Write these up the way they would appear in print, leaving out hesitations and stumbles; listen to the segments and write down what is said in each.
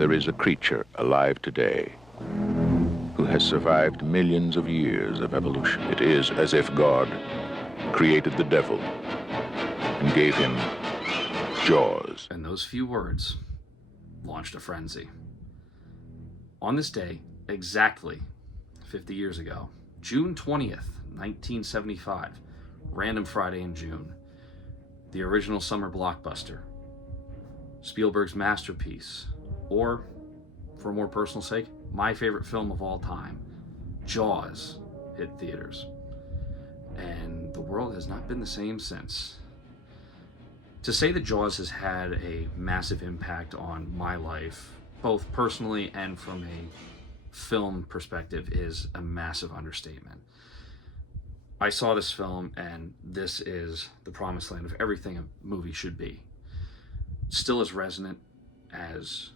there is a creature alive today who has survived millions of years of evolution. It is as if God created the devil and gave him jaws. And those few words launched a frenzy. On this day, exactly 50 years ago, June 20th, 1975, random Friday in June, the original summer blockbuster, Spielberg's masterpiece, or, for a more personal sake, my favorite film of all time, Jaws, hit theaters. And the world has not been the same since. To say that Jaws has had a massive impact on my life, both personally and from a film perspective, is a massive understatement. I saw this film, and this is the promised land of everything a movie should be. Still as resonant, as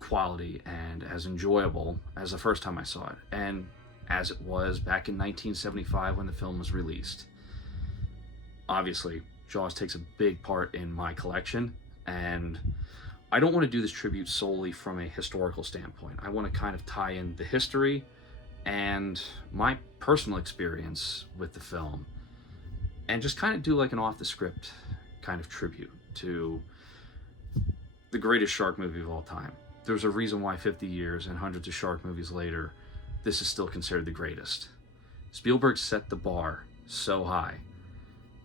quality, and as enjoyable as the first time I saw it, and as it was back in 1975 when the film was released. Obviously, Jaws takes a big part in my collection, and I don't want to do this tribute solely from a historical standpoint. I want to kind of tie in the history and my personal experience with the film, and just kind of do like an off-the-script kind of tribute to the greatest shark movie of all time. There's a reason why 50 years and hundreds of shark movies later, this is still considered the greatest. Spielberg set the bar so high,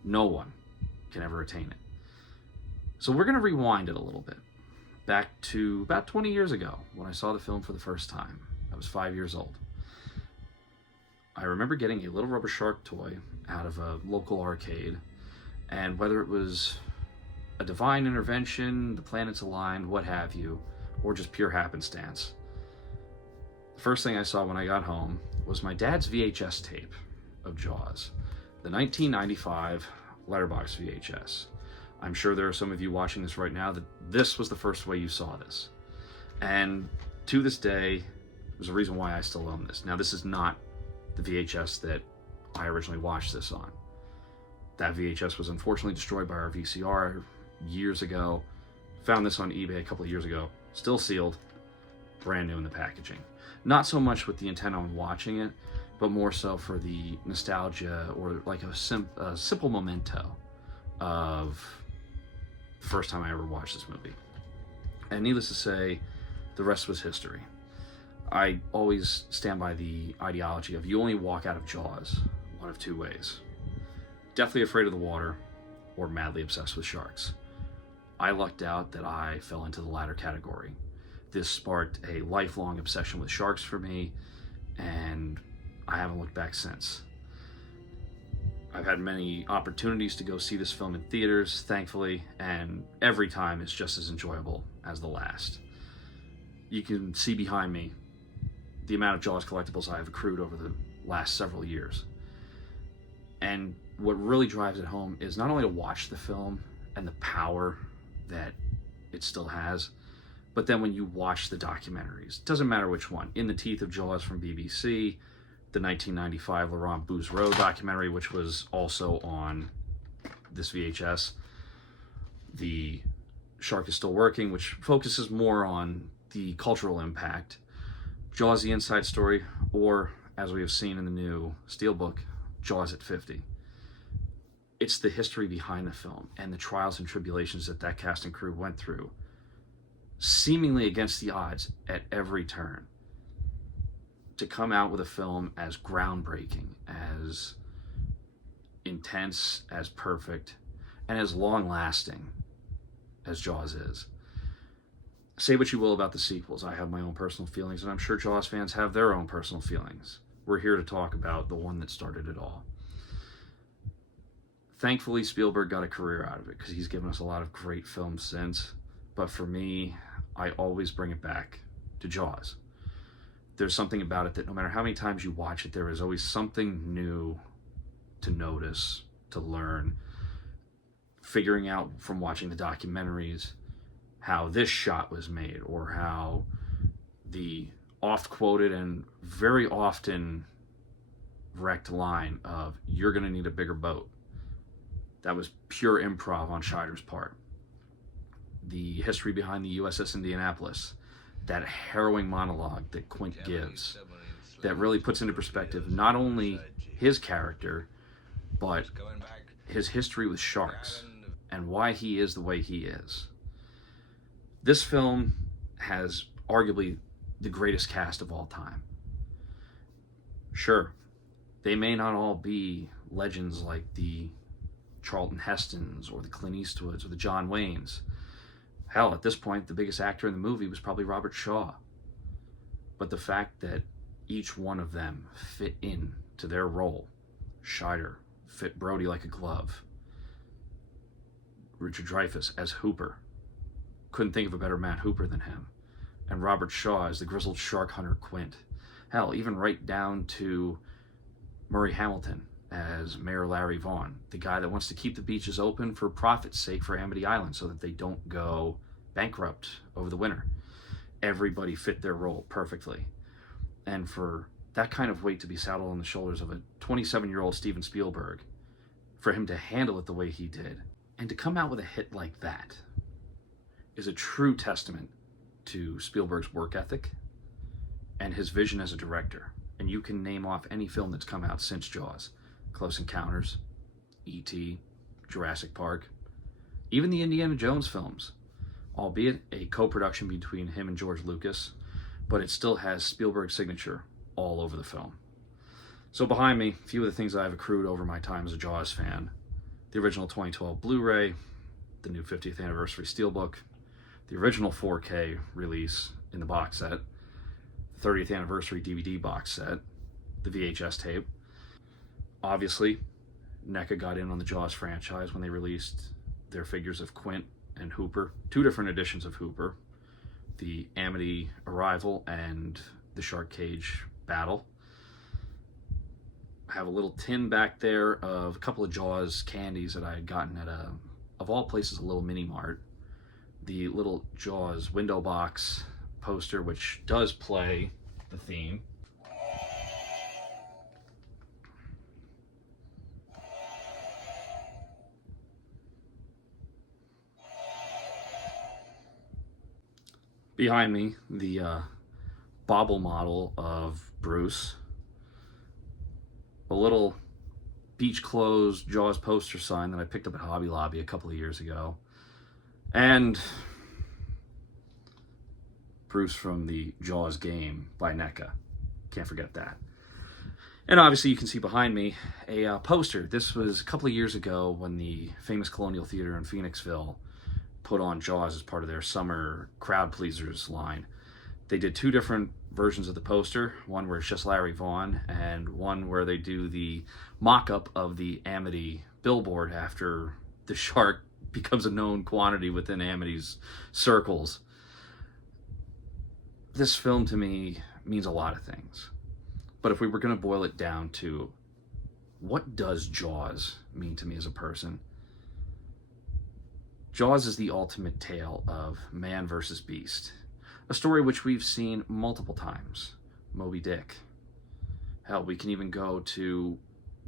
no one can ever attain it. So we're going to rewind it a little bit, back to about 20 years ago when I saw the film for the first time. I was 5 years old. I remember getting a little rubber shark toy out of a local arcade, and whether it was a divine intervention, the planets aligned, what have you, or just pure happenstance, the first thing I saw when I got home was my dad's VHS tape of Jaws, the 1995 letterbox VHS. I'm sure there are some of you watching this right now that this was the first way you saw this. And to this day, there's a reason why I still own this. Now, this is not the VHS that I originally watched this on. That VHS was unfortunately destroyed by our VCR years ago. Found this on eBay a couple of years ago, still sealed, brand new in the packaging. Not so much with the intent on watching it, but more so for the nostalgia, or like a simple memento of the first time I ever watched this movie. And needless to say, the rest was history. I always stand by the ideology of you only walk out of Jaws one of two ways: deathly afraid of the water, or madly obsessed with sharks. I lucked out that I fell into the latter category. This sparked a lifelong obsession with sharks for me, and I haven't looked back since. I've had many opportunities to go see this film in theaters, thankfully, and every time is just as enjoyable as the last. You can see behind me the amount of Jaws collectibles I have accrued over the last several years. And what really drives it home is not only to watch the film and the power that it still has, but then when you watch the documentaries, doesn't matter which one, In the Teeth of Jaws from BBC, the 1995 Laurent Bouzereau documentary, which was also on this VHS, The Shark is Still Working, which focuses more on the cultural impact, Jaws: The Inside Story, or, as we have seen in the new Steelbook, Jaws at 50. It's the history behind the film and the trials and tribulations that that cast and crew went through, seemingly against the odds at every turn, to come out with a film as groundbreaking, as intense, as perfect, and as long-lasting as Jaws is. Say what you will about the sequels. I have my own personal feelings, and I'm sure Jaws fans have their own personal feelings. We're here to talk about the one that started it all. Thankfully, Spielberg got a career out of it, because he's given us a lot of great films since. But for me, I always bring it back to Jaws. There's something about it that no matter how many times you watch it, there is always something new to notice, to learn. Figuring out from watching the documentaries how this shot was made, or how the oft-quoted and very often wrecked line of, "You're going to need a bigger boat." That was pure improv on Scheider's part. The history behind the USS Indianapolis, that harrowing monologue that Quint gives that really puts into perspective not only his character, but his history with sharks and why he is the way he is. This film has arguably the greatest cast of all time. Sure, they may not all be legends like the Charlton Hestons or the Clint Eastwoods or the John Waynes. Hell, at this point, the biggest actor in the movie was probably Robert Shaw. But the fact that each one of them fit in to their role. Scheider fit Brody like a glove. Richard Dreyfuss as Hooper. Couldn't think of a better Matt Hooper than him. And Robert Shaw as the grizzled shark hunter Quint. Hell, even right down to Murray Hamilton as Mayor Larry Vaughn, the guy that wants to keep the beaches open for profit's sake for Amity Island so that they don't go bankrupt over the winter. Everybody fit their role perfectly. And for that kind of weight to be saddled on the shoulders of a 27-year-old Steven Spielberg, for him to handle it the way he did, and to come out with a hit like that, is a true testament to Spielberg's work ethic and his vision as a director. And you can name off any film that's come out since Jaws. Close Encounters, E.T., Jurassic Park, even the Indiana Jones films, albeit a co-production between him and George Lucas, but it still has Spielberg's signature all over the film. So behind me, a few of the things I've accrued over my time as a Jaws fan: the original 2012 Blu-ray, the new 50th anniversary Steelbook, the original 4K release in the box set, 30th anniversary DVD box set, the VHS tape. Obviously, NECA got in on the Jaws franchise when they released their figures of Quint and Hooper, two different editions of Hooper, the Amity Arrival and the Shark Cage Battle. I have a little tin back there of a couple of Jaws candies that I had gotten at of all places, a little mini mart. The little Jaws window box poster, which does play the theme. Behind me, the bobble model of Bruce. A little beach clothes Jaws poster sign that I picked up at Hobby Lobby a couple of years ago. And Bruce from the Jaws game by NECA. Can't forget that. And obviously you can see behind me a poster. This was a couple of years ago when the famous Colonial Theater in Phoenixville put on Jaws as part of their summer crowd pleasers line. They did two different versions of the poster, one where it's just Larry Vaughn and one where they do the mock-up of the Amity billboard after the shark becomes a known quantity within Amity's circles. This film to me means a lot of things. But if we were going to boil it down to what does Jaws mean to me as a person, Jaws is the ultimate tale of man versus beast. A story which we've seen multiple times. Moby Dick. Hell, we can even go to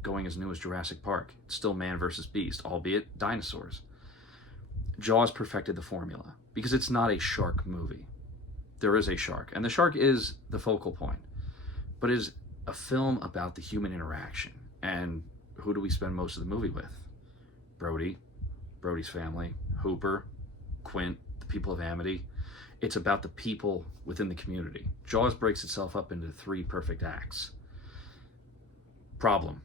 going as new as Jurassic Park. It's still man versus beast, albeit dinosaurs. Jaws perfected the formula because it's not a shark movie. There is a shark, and the shark is the focal point, but it is a film about the human interaction. And who do we spend most of the movie with? Brody, Brody's family, Hooper, Quint, the people of Amity. It's about the people within the community. Jaws breaks itself up into three perfect acts. Problem,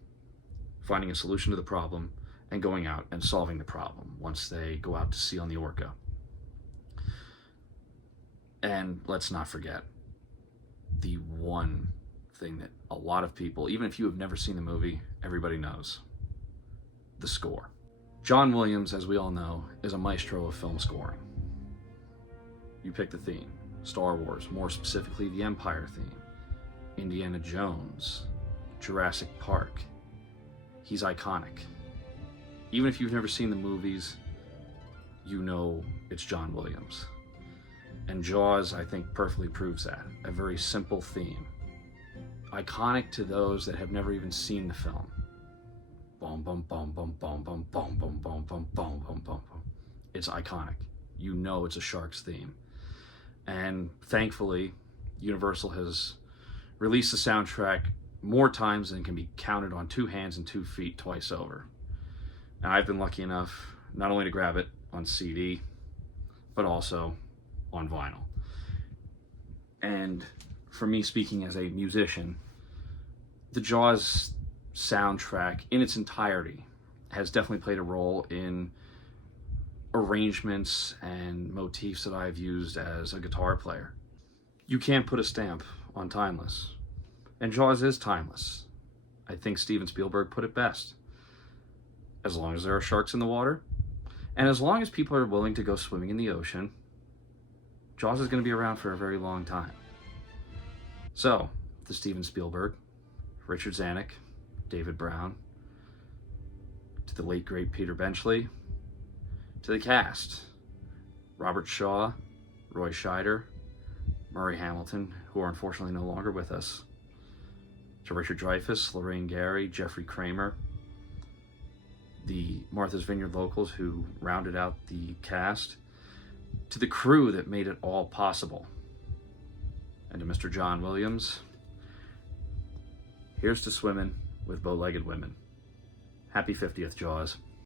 finding a solution to the problem, and going out and solving the problem once they go out to sea on the Orca. And let's not forget the one thing that a lot of people, even if you have never seen the movie, everybody knows: the score. John Williams, as we all know, is a maestro of film scoring. You pick the theme. Star Wars, more specifically the Empire theme. Indiana Jones, Jurassic Park. He's iconic. Even if you've never seen the movies, you know it's John Williams. And Jaws, I think, perfectly proves that. A very simple theme. Iconic to those that have never even seen the film. Boom, boom, boom, boom, boom, boom, boom, boom, boom, boom, boom, boom, boom, boom. It's iconic. You know it's a shark's theme. And thankfully, Universal has released the soundtrack more times than can be counted on 2 hands and 2 feet twice over. And I've been lucky enough not only to grab it on CD, but also on vinyl. And for me, speaking as a musician, the Jaws soundtrack in its entirety has definitely played a role in arrangements and motifs that I've used as a guitar player. You can't put a stamp on timeless, and Jaws is timeless. I think Steven Spielberg put it best. As long as there are sharks in the water, and as long as people are willing to go swimming in the ocean, Jaws is going to be around for a very long time. So, to Steven Spielberg, Richard Zanuck, David Brown, to the late great Peter Benchley, to the cast, Robert Shaw, Roy Scheider, Murray Hamilton, who are unfortunately no longer with us, to Richard Dreyfuss, Lorraine Gary, Jeffrey Kramer, the Martha's Vineyard locals who rounded out the cast, to the crew that made it all possible, and to Mr. John Williams, here's to swimming with bow-legged women. Happy 50th, Jaws.